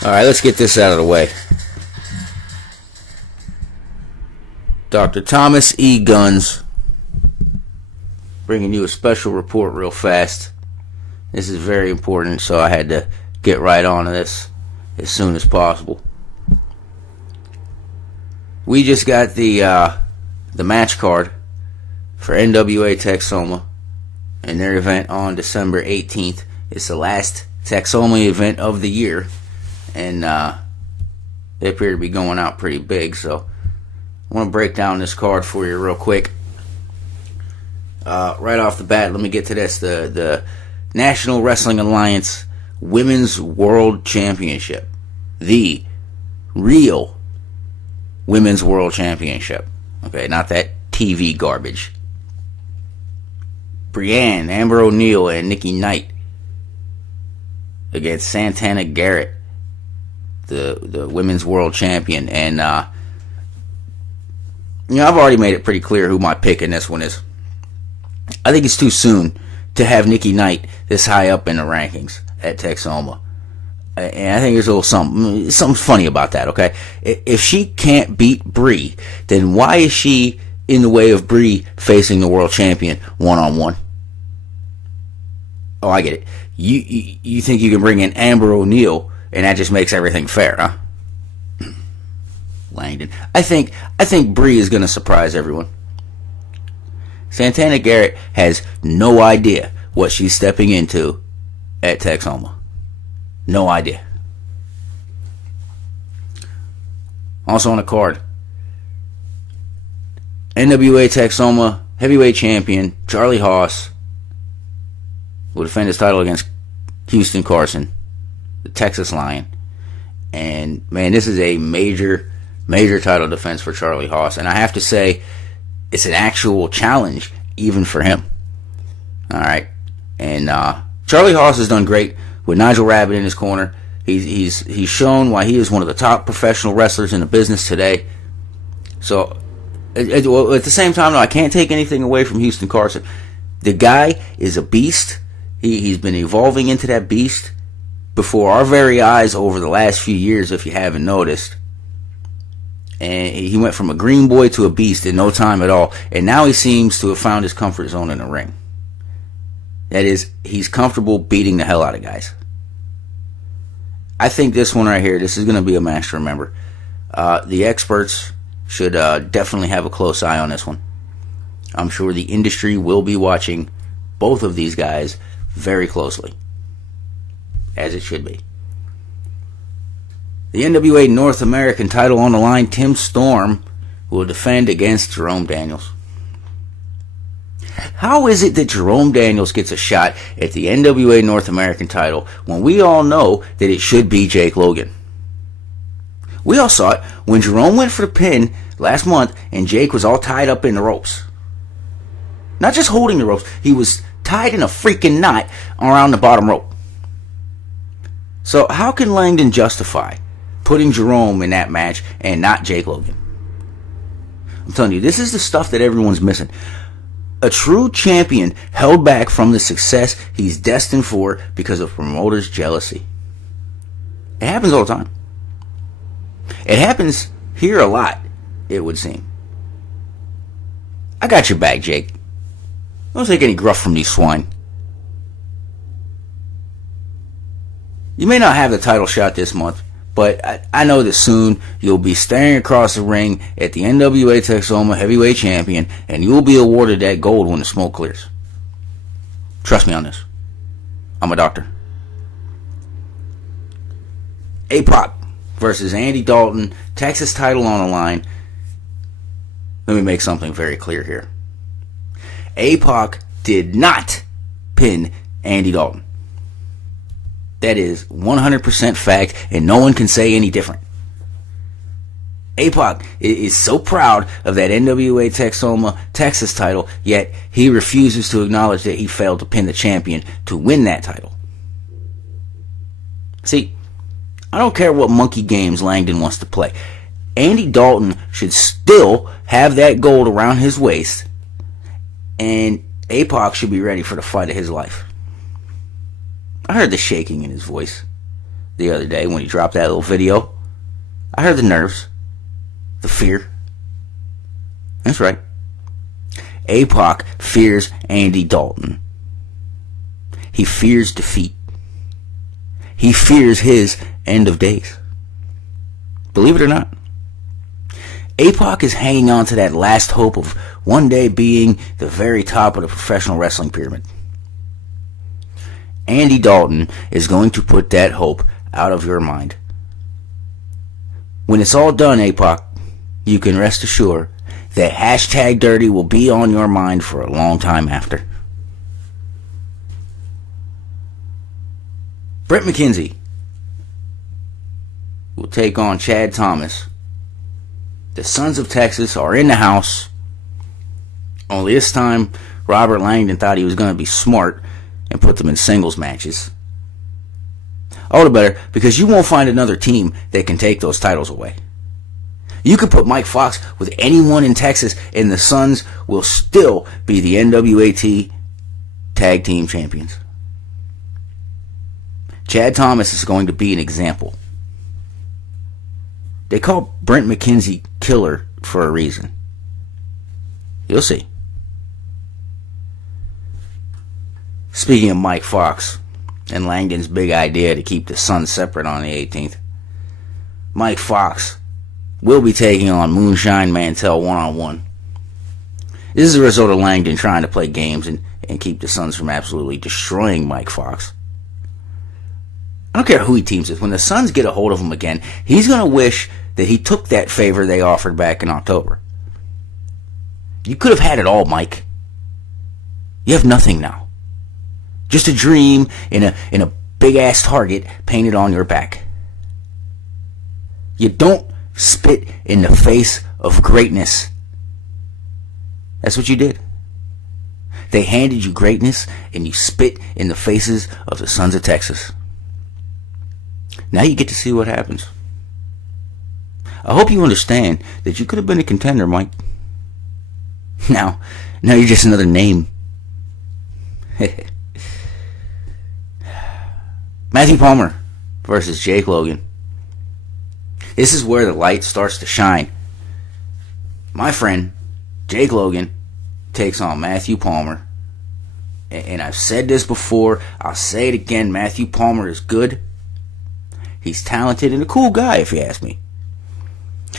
Alright, let's get this out of the way. Dr. Thomas E. Guns bringing you a special report real fast. This is very important, so I had to get right on this as soon as possible. We just got the match card for Nwa-Texoma and their event on December 18th. It's the last Texoma event of the year, and they appear to be going out pretty big, so I want to break down this card for you real quick. Right off the bat, let me get to this. The National Wrestling Alliance Women's World Championship. The real Women's World Championship. Okay, not that TV garbage. Brianne, Amber O'Neal, and Nikki Knight against Santana Garrett, the Women's World Champion. And, I've already made it pretty clear who my pick in this one is. I think it's too soon to have Nikki Knight this high up in the rankings at Texoma. And I think there's a little something funny about that, okay? If she can't beat Brie, then why is she in the way of Brie facing the world champion one-on-one? Oh, I get it. You think you can bring in Amber O'Neal, and that just makes everything fair, huh? Langdon. I think Brie is going to surprise everyone. Santana Garrett has no idea what she's stepping into at Texoma. No idea. Also on the card, Nwa-Texoma heavyweight champion Charlie Haas will defend his title against Houston Carson, the Texas Lion. And man, this is a major title defense for Charlie Haas, and I have to say, it's an actual challenge even for him. All right, and Charlie Haas has done great with Nigel Rabbit in his corner. He's shown why he is one of the top professional wrestlers in the business today. So, at the same time, though, I can't take anything away from Houston Carson. The guy is a beast. He's been evolving into that beast before our very eyes over the last few years, if you haven't noticed. And he went from a green boy to a beast in no time at all. And now he seems to have found his comfort zone in the ring. That is, he's comfortable beating the hell out of guys. I think this one right here, this is going to be a match to remember. The experts should definitely have a close eye on this one. I'm sure the industry will be watching both of these guys very closely, as it should be. The NWA North American title on the line, Tim Storm will defend against Jerome Daniels. How is it that Jerome Daniels gets a shot at the NWA North American title when we all know that it should be Jake Logan? We all saw it when Jerome went for the pin last month and Jake was all tied up in the ropes. Not just holding the ropes, he was tied in a freaking knot around the bottom rope. So how can Langdon justify putting Jerome in that match and not Jake Logan? I'm telling you, this is the stuff that everyone's missing. A true champion held back from the success he's destined for because of promoters' jealousy. It happens all the time. It happens here a lot, it would seem. I got your back, Jake. Don't take any gruff from these swine. You may not have the title shot this month, but I know that soon you'll be staring across the ring at the Nwa-Texoma heavyweight champion, and you'll be awarded that gold when the smoke clears. Trust me on this. I'm a doctor. APOC versus Andy Dalton, Texas title on the line. Let me make something very clear here. APOC did not pin Andy Dalton. That is 100% fact, and no one can say any different. APOC is so proud of that Nwa-Texoma Texas title, yet he refuses to acknowledge that he failed to pin the champion to win that title. See, I don't care what monkey games Langdon wants to play. Andy Dalton should still have that gold around his waist, and APOC should be ready for the fight of his life. I heard the shaking in his voice. the other day when he dropped that little video. I heard the nerves, the fear. That's right. APOC fears Andy Dalton. He fears defeat. He fears his end of days. Believe it or not. APOC is hanging on to that last hope of one day being the very top of the professional wrestling pyramid. Andy Dalton is going to put that hope out of your mind. When it's all done, APOC, you can rest assured that hashtag dirty will be on your mind for a long time after. Brett McKenzie will take on Chad Thomas. The Sons of Texas are in the house. Only this time, Robert Langdon thought he was going to be smart and put them in singles matches. All the better, because you won't find another team that can take those titles away. You could put Mike Fox with anyone in Texas, and the Sons will still be the NWAT Tag Team Champions. Chad Thomas is going to be an example. They call Brent McKenzie Killer for a reason. You'll see. Speaking of Mike Fox and Langdon's big idea to keep the Suns separate on the 18th, Mike Fox will be taking on Moonshine Mantell one-on-one. This is a result of Langdon trying to play games and keep the Suns from absolutely destroying Mike Fox. I don't care who he teams with. When the Suns get a hold of him again, he's going to wish that he took that favor they offered back in October. You could have had it all, Mike. You have nothing now. Just a dream in a big-ass target painted on your back. You don't spit in the face of greatness. That's what you did. They handed you greatness, and you spit in the faces of the Sons of Texas. Now you get to see what happens. I hope you understand that you could have been a contender, Mike. Now you're just another name. Matthew Palmer versus Jake Logan. This is where the light starts to shine. My friend, Jake Logan, takes on Matthew Palmer. And I've said this before, I'll say it again, Matthew Palmer is good. He's talented and a cool guy, if you ask me.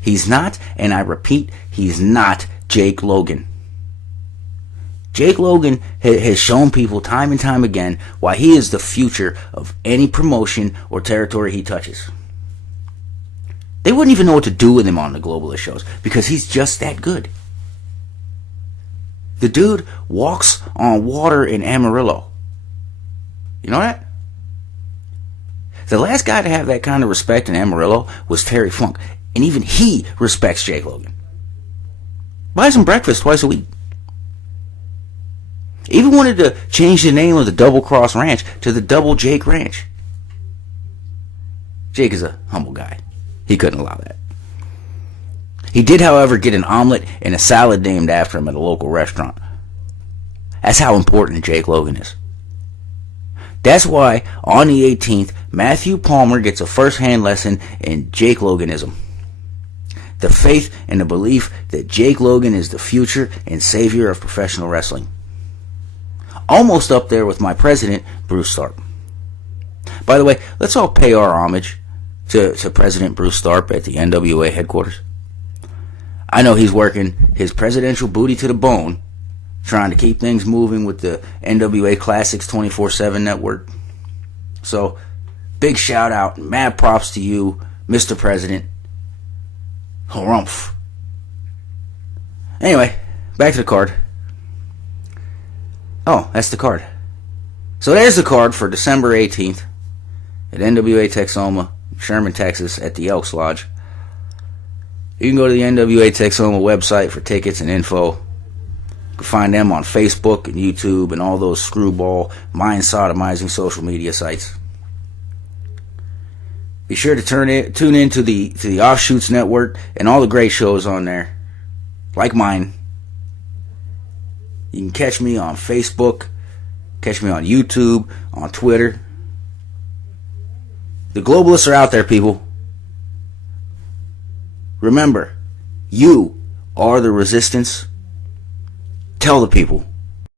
He's not, and I repeat, he's not Jake Logan. Jake Logan has shown people time and time again why he is the future of any promotion or territory he touches. They wouldn't even know what to do with him on the globalist shows because he's just that good. The dude walks on water in Amarillo. You know that? The last guy to have that kind of respect in Amarillo was Terry Funk, and even he respects Jake Logan. Buys him breakfast twice a week. Even wanted to change the name of the Double Cross Ranch to the Double Jake Ranch. Jake is a humble guy. He couldn't allow that. He did, however, get an omelet and a salad named after him at a local restaurant. That's how important Jake Logan is. That's why, on the 18th, Matthew Palmer gets a first-hand lesson in Jake Loganism. The faith and the belief that Jake Logan is the future and savior of professional wrestling. Almost up there with my president, Bruce Tharp. By the way, let's all pay our homage to President Bruce Tharp at the NWA headquarters. I know he's working his presidential booty to the bone, trying to keep things moving with the NWA Classics 24/7 network. So, big shout out, mad props to you, Mr. President. Harumph. Anyway, back to the card. Oh, that's the card. So there's the card for December 18th at Nwa-Texoma, Sherman, Texas, at the Elks Lodge. You can go to the Nwa-Texoma website for tickets and info. You can find them on Facebook and YouTube and all those screwball, mind-sodomizing social media sites. Be sure to tune in to the Offshoots Network and all the great shows on there, like mine. You can catch me on Facebook, catch me on YouTube, on Twitter. The globalists are out there, people. Remember, you are the resistance. Tell the people.